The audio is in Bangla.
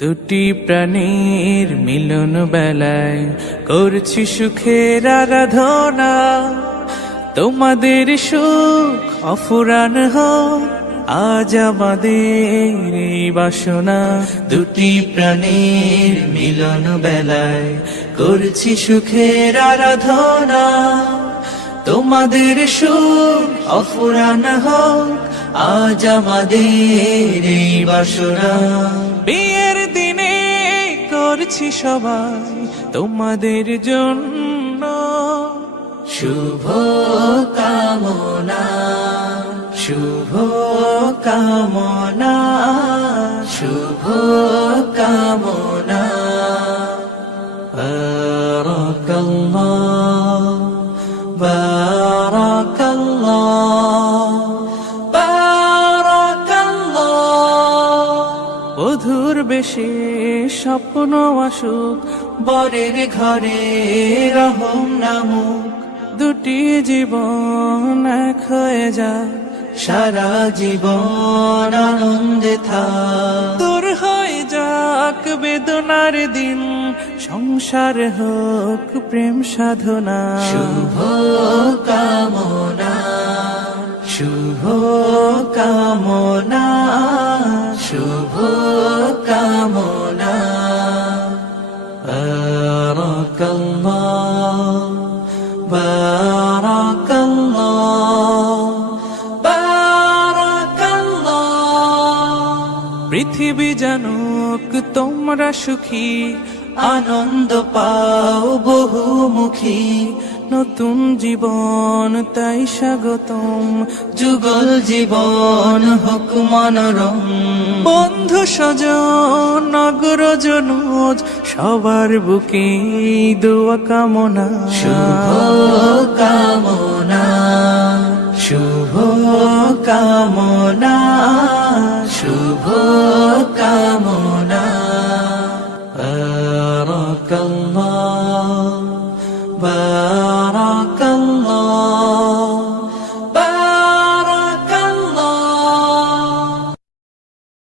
দুটি প্রাণীর মিলন বেলায় করছি সুখের আরাধনা। তোমাদের সুখ অফুরান হোক আজ আমাদের এই বাসনা। দুটি প্রাণীর মিলন বেলায় করছি সুখের আরাধনা। তোমাদের সুখ অফুরান হোক আজ আমাদের এই বাসনা। বিয়ের দিনে করছি সবাই তোমাদের জন্য শুভ কামনা, শুভ কামনা, শুভ কামনা। বারাকাল্লাহ, বারাকাল্লাহ, বারাকাল্লাহ। বধুর বেশে স্বপ্ন আসুক, বরের ঘরে রহম নামুক। দুটি জীবন এক হয়ে যাক, সারা জীবন আনন্দে থাক। দূর হয়ে যাক বেদনার দিন, সংসার হোক প্রেম সাধনা। শুভ কামনা, শুভ কামনা, শুভ কামনা। বারাকাল্লাহ, বারাকাল্লাহ, বারাকাল্লাহ। পৃথিবী জানুক তোমরা সুখী, আনন্দ পাও বহুমুখী। নতুন জীবন তাই স্বাগতম, যুগল জীবন হোক মনোরম। বন্ধু স্বজন নগরজনুজ সবার বুকে দোয়া কামনা। শুভ কামনা, শুভ কামনা, শুভ কামনা। বারাকাল্লাহ, বারাকাল্লাহ।